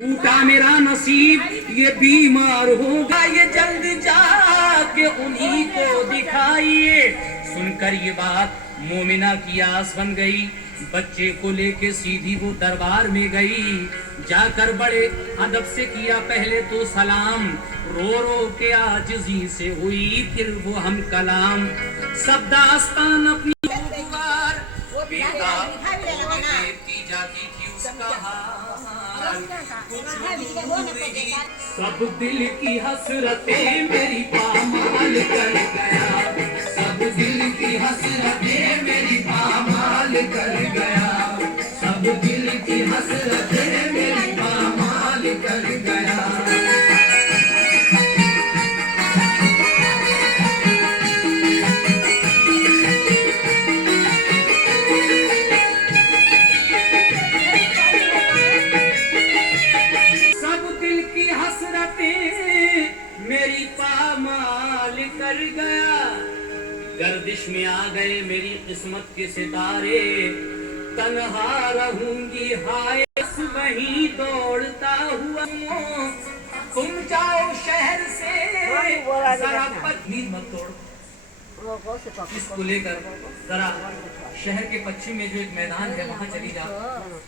टूटा मेरा नसीब, ये बीमार होगा, ये जल्द जाके उन्हीं को दिखाइए। सुनकर ये बात मोमिना की आस बन गई। बच्चे को लेके सीधी वो दरबार में गई। जाकर बड़े अदब से किया पहले तो सलाम। रो रो के आजिज़ी से हुई फिर वो हम कलाम। सब दास्तान अपनी देखती जाती थी उसका हाल। सब दिल की हसरतें मेरी पामाल कर गया। सब दिल की हसरतें मेरी पामाल कर गया। सब दिल की हसरतें मेरी पामाल कर गया। मेरी पामाल कर गया। गर्दिश में आ गए मेरी किस्मत के सितारे। तन्हा रहूंगी हाय वहीं दौड़ता हुआ। तुम जाओ शहर से जरा नींद मत तोड़। इसको लेकर जरा शहर के पश्चिम में जो एक मैदान है वहाँ चली जा।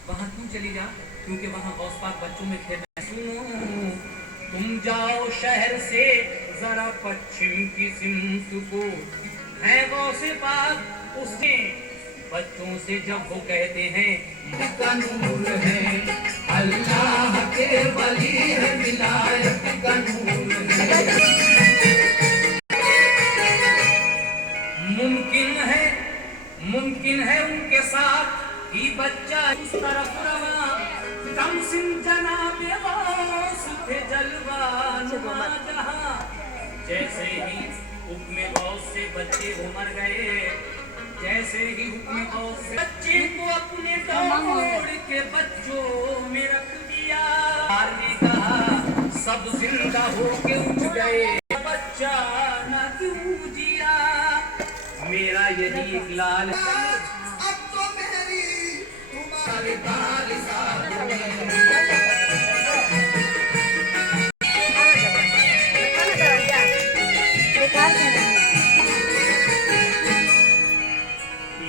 वहाँ क्यों चली जा? क्योंकि वहाँ गौस पाक बच्चों में खेल। तुम जाओ शहर से जरा पश्चिम की सिमत को, है गौसे पाक उसने बच्चों से जब वो कहते हैं का नूर है, अल्लाह के वली है, विलायत का नूर है। मुमकिन है उनके साथ ही बच्चा इस तरफ रवा। कम सिंह जनाबे थे जलवा नुमा जहां। जैसे ही हुक्म गौस से बच्चे उमर गए, जैसे ही हुक्म गौस से बच्चे को अपने दौड़ के बच्चों में रख दिया। ने कहा सब जिंदा होके उठ गए, बच्चा न क्यों जिया। मेरा यही एक लाल अब तो मेरी तुम्हारी ताल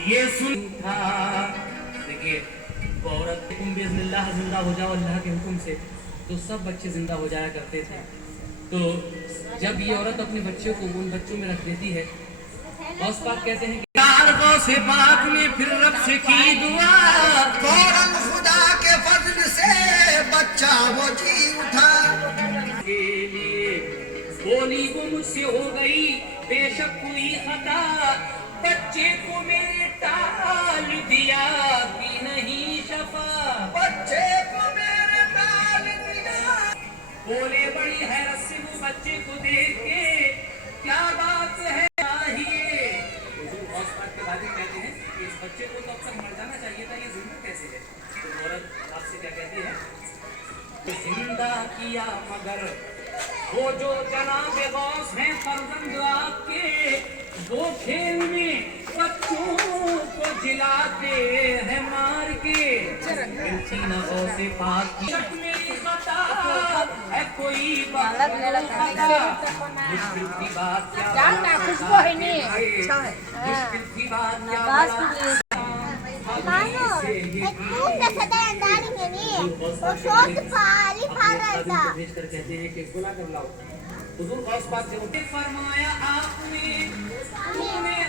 ये सुन था। देखिए औरत जिंदा हो जाओ अल्लाह के हुक्म से, तो सब बच्चे जिंदा हो जाया करते थे। तो जब ये औरत अपने बच्चे को उन बच्चों में रख देती है, गौस पाक कहते हैं कि गौसे पाक ने फिर रब से की दुआ। फौरन खुदा के फजल से बच्चा वो जी उठा। के लिए बोली वो मुझसे हो गई बेशक कोई खता। बच्चे को मेरे टाल दिया कि नहीं शफा। बच्चे को मेरे टाल दिया। बोले बड़ी हैरत से वो बच्चे को देख के, क्या बात है चाहिए। गौस पाक के बारे में कहते हैं कि इस बच्चे को तो अब तक मर जाना चाहिए था, ये जिंदा कैसे है? तो औरत आपसे क्या कहती है? जिंदा किया मगर वो जो जनाब गौस हैं फर्जंद आपके, वो खेल में बच्चों को जिलाते हैं मार के। न गौसे पाक की मेरी खता है कोई बात मुश्किल की बात क्या, मुश्किल की बात क्या। कहते हैं कि गुनाह कर लाओ। हुजूर गौस पाक से फरमाया आपने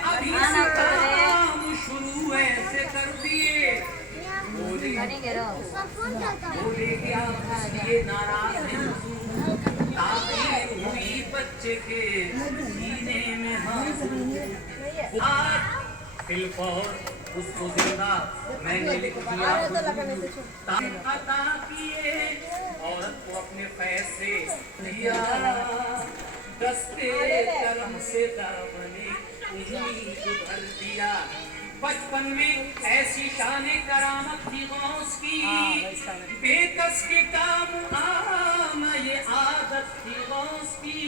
अभी से काम शुरू ऐसे कर दिए। बोले कि आप ये नाराज ताक़ीर हुई बच्चे के सीने में हाथ फिलफौर उसको जिंदा मैंने लिख दिया। अता किए औरत को अपने पैसे दिया। दस्ते करम से दामने उम्मीद भर दिया। बचपन में ऐसी शाने करामत थी गौस की, बेकस के काम आना ये आदत थी गौस की।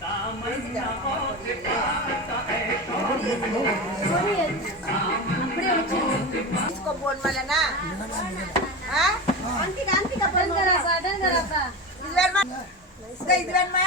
दामन इसको बोन मला ना हा आणखी का बंद करा का इधर मा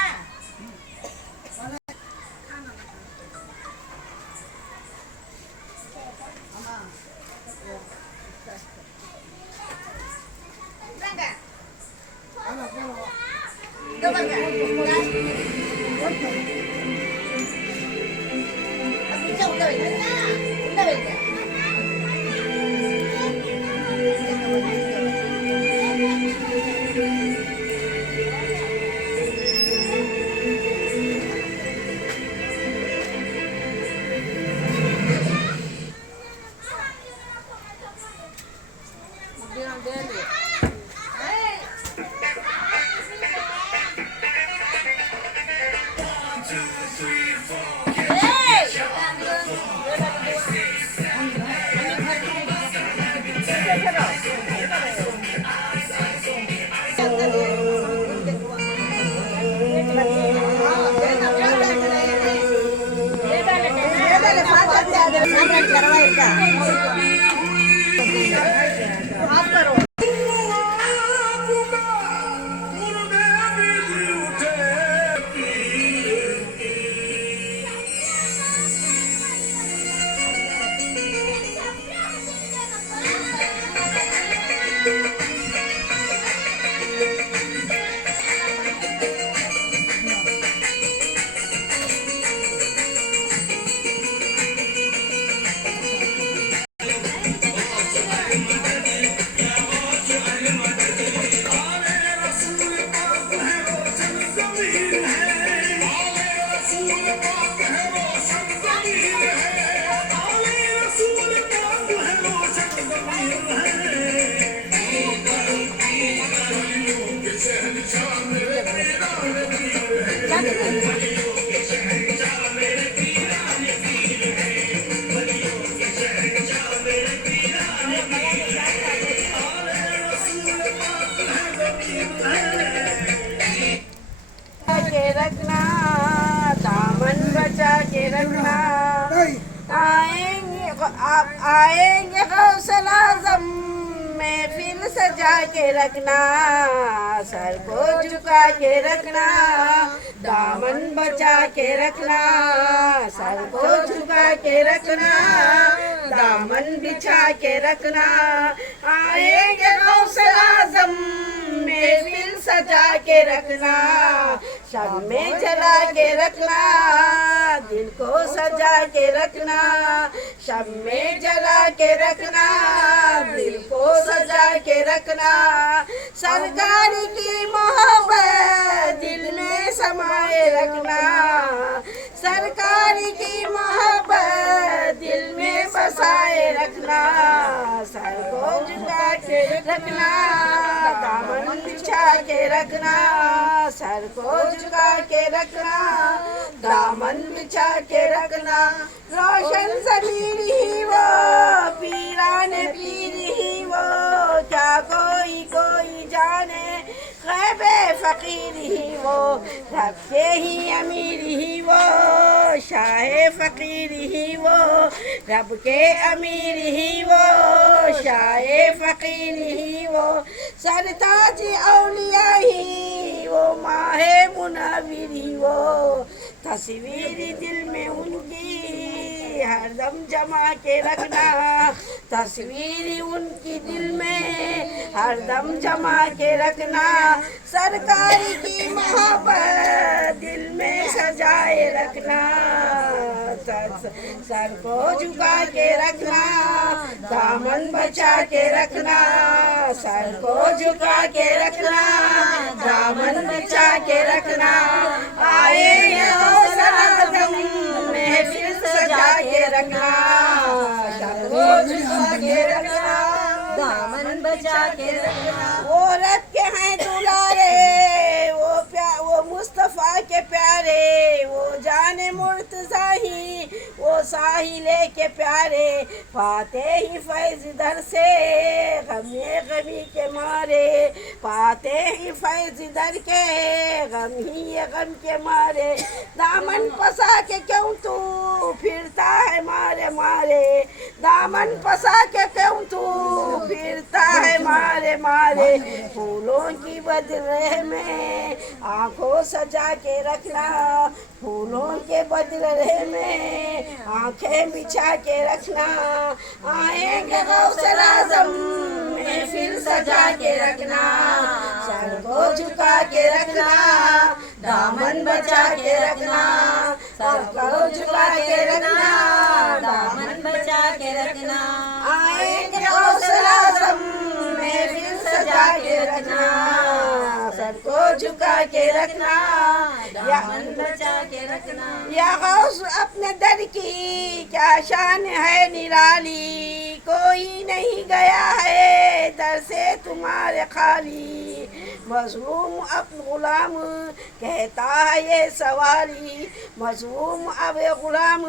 के रखना, दामन बचा के रखना, आएंगे आप आएंगे गौसल आज़म में फिर सजा के रखना, सर को झुका के रखना, दामन बचा के रखना, सर को झुका के रखना, दामन बिछा के रखना, आएंगे गौसल आज़म महफिल सजा के रखना, शब में जला के रखना, दिल को सजा के रखना, शब में जला के रखना, दिल को सजा के रखना, सरकार की मोहब्बत दिल में समाए रखना, सरकार की मोहब्बत दिल में बसाए रखना, सर को झुका के रखना, दामन बिछा के रखना, सर को झुका के रखना, दामन बिछा के रखना, रोशन ज़मीर ही वो पीरान पीर ही वो, क्या कोई कोई जाने ग़ैबे फ़कीर ही वो, रब के ही अमीर ही वो, शाह फ़कीर ही वो, रब के अमीर ही वो, शाह फ़कीर ही वो, सरताज औलिया ही वो, माहे मुनव्विर ही वो, तस्वीर दिल में उनकी हरदम जमा के रखना, तस्वीर उनकी दिल में हरदम जमा के रखना, सरकार की मोहब्बत दिल में सजाए रखना, सर को झुका के रखना, दामन बचा के रखना, सर को झुका के रखना, दामन बचा के रखना, आए सलाम महफिल सजा के रखना, सर को झुका के रखना, दामन बचा के रखना। औरत के हैं दुलारे वो मुस्तफा मुस्तफ़ा के प्यारे, वो जाने मुर्तज़ाही, वो साहिले के प्यारे, पाते ही फैज़ दर से गमी के मारे, पाते ही फैज़ दर के गम के मारे, दामन फंसा के क्यों तू फिरता है मारे मारे, दामन फंसा के क्यों तू फिरता है मारे मारे, फूलों की बदले में आंखों सजा के रखना, फूलों के बदले में आंखें बिछा के रखना, आएंगे गौसल आज़म महफिल सजा के रखना, सर को झुका के रखना, दामन बचा के रखना, सर को झुका के रखना, दामन बचा के रखना, आएंगे गौसल आज़म महफिल सजा के रखना, सर को झुका के रखना, दामन बचा के रखना। या गौस अपने दर की क्या शान है निराली, कोई नहीं गया है दर से तुम्हारे खाली, मज़लूम अब गुलाम कहता है ये सवारी, मज़लूम अब गुलाम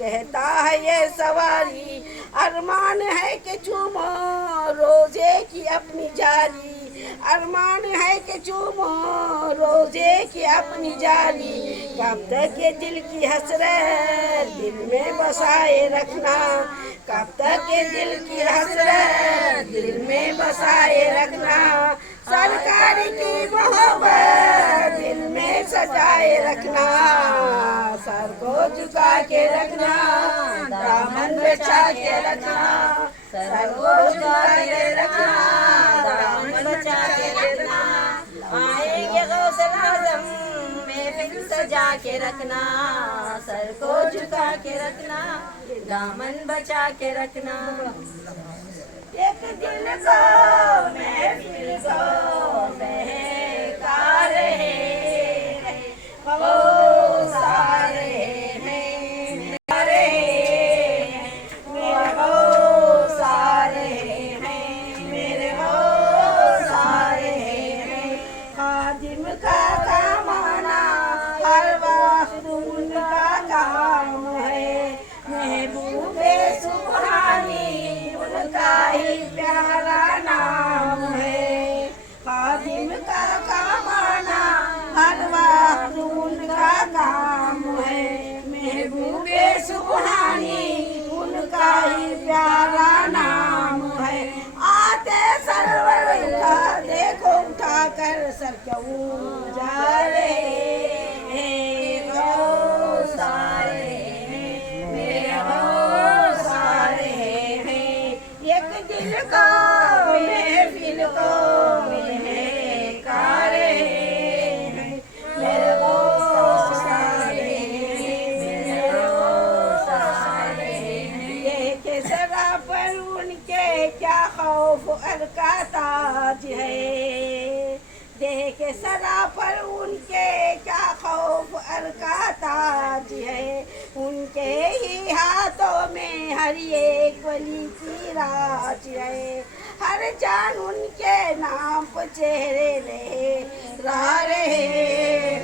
कहता है ये सवारी, अरमान है कि चूमो रोज़े की अपनी जारी, अरमान है कि चूमो रोज़े की अपनी जारी, कब तक ये दिल की हसरत दिल में बसाए रखना, कब तक ये दिल की हसरत दिल में बसाए रखना, सरकार की मोहब्बत दिल में सजाए रखना, सर को झुका के रखना, दामन बचा के रखना, सर को झुका के रखना, दामन बचा के रखना, आएंगे गौसल आज़म महफिल सजा के रखना, सर को झुका के रखना, दामन बचा के रखना। एक दिल को महफिल को महका रहे हैं, वो सारे हैं सारे हैं मेरे, वो सारे हैं मेरे, वो सारे हैं, खादिम का काम आना हर वक्त उनका काम है, महबूबे सुबहानी उनका ही प्यारा नाम है, खादिम का काम आना हर वक्त उनका काम है, महबूबे सुबहानी उनका ही प्यारा नाम है, आते सरवर का देखो उठा कर सर क्यों जा रहे हैं, वो सारे हैं मेरे, वो सारे हैं, एक दिल को महफिल को महका रहे हैं, मेरे वो सारे हैं मेरे, वो सारे हैं, देखे सरा पर उनके क्या खौफ का ताज है, देखे सरा पर उनके क्या खौफ का ताज है, उनके ही हाथों में हर एक वली की राज है, हर जान उनके नाम पर चेहरे लहरा रहे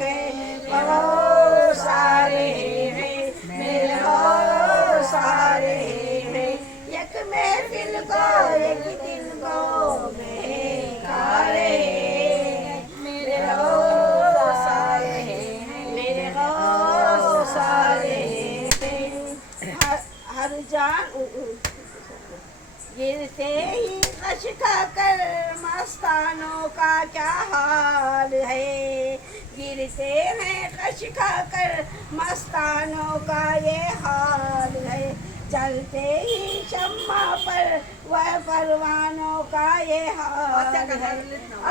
हैं, वो सारे हैं मेरे, वो सारे हैं, एक महफिल को एक दिल को महका रहे हैं, मेरे वो सारे हैं मेरे, वो सारे हैं, हर जान गिरते ही कश खाकर मस्तानों का क्या हाल है, गिरते हैं कश खाकर मस्तानों का ये हाल है, चलते ही शम्मा पर वह परवानों का ये हाल है,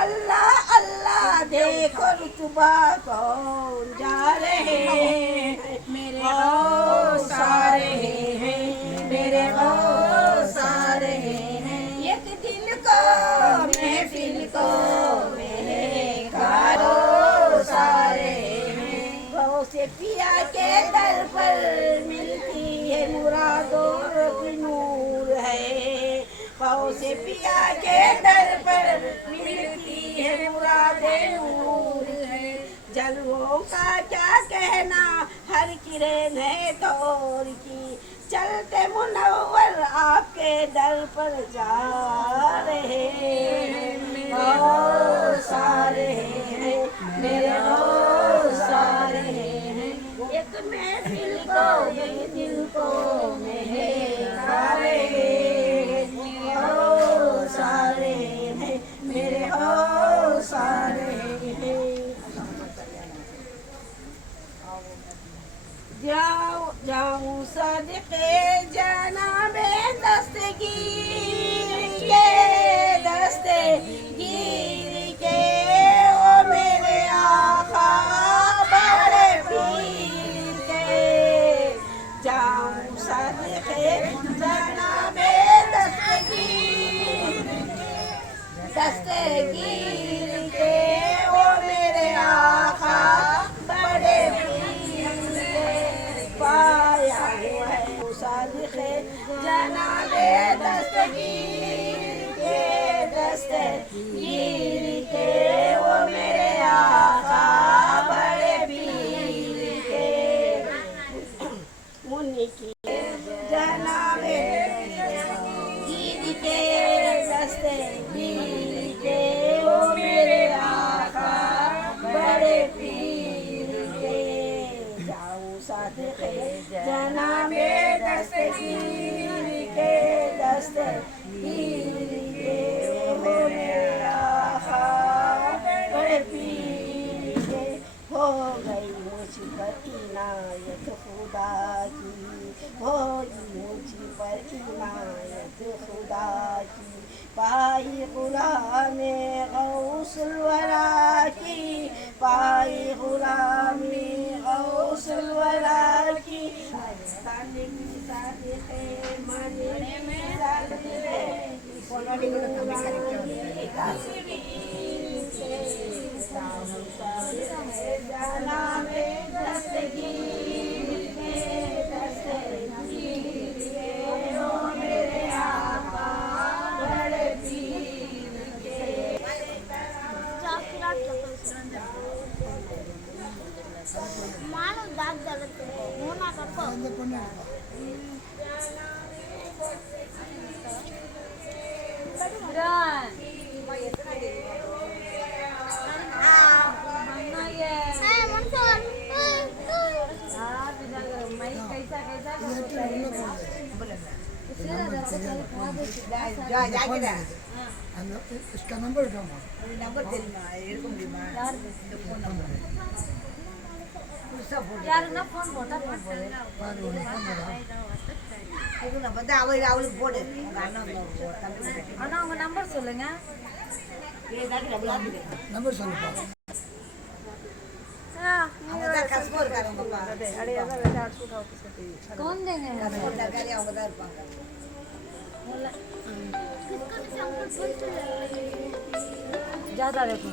अल्लाह अल्लाह देखो रुतबा कौन जा रहे हैं, मेरे वो सारे हैं मेरे, वो सारे हैं, एक दिल को महफिल को महका, वो सारे हैं, वो से पिया के दर पर मिलती है मुरादों की नूर है, वो से पिया के दर पर मिलती है मुरादे नूर है, जलवों का क्या कहना, हर किरण है तौर की, चलते मुनव्वर आपके दर पर जा रहे हैं, और सारे हैं मेरे और सारे हैं, एक महफिल को एक दिल को मेरा रहे हैं, और सारे हैं मेरे और सारे हैं। जाऊं सदके जनाबे दस्तगीर के ओ मेरे आका बड़े पीर के, जाऊं सदके जनाबे दस्तगीर के ओ मेरे आका बड़े पाया हुआ है सादिक़े जनाबे दस्तगीर के वो मेरे आका बड़े पीर के, मुन्नी की जनाबे ईद के दस्तगीर के वो मेरे आका बड़े पीर के, जाऊं सादिक़े जनाबे दस्तगीर के वो मेरे आका बड़े पीर के, हो गई मुझ पर इनायत खुदा की, हो गई मुझ पर इनायत खुदा की, पाई गुलामी गौसल वरा की, पाई गुलामी गौसल वरा की, जनाबे दस्तगीर के ओ मेरे आका बड़े पीर के। मानो दाग जलत होना कपो इसका नंबर क्या नंबर दे ना एरको दिमा फोन नंबर सब यार ना फोन बोटा फोन बोले இது நம்ம வந்து அவளுக்கு போடு உங்க அண்ணன் தம்பி அண்ணா உங்க நம்பர் சொல்லுங்க नंबर சொல்லுப்பா அவங்க தான் கஸ்போர் இருக்காங்க कौन देंगे கஸ்போர் தக்காளி அவங்க தான் இருப்பாங்க ज्यादा देखो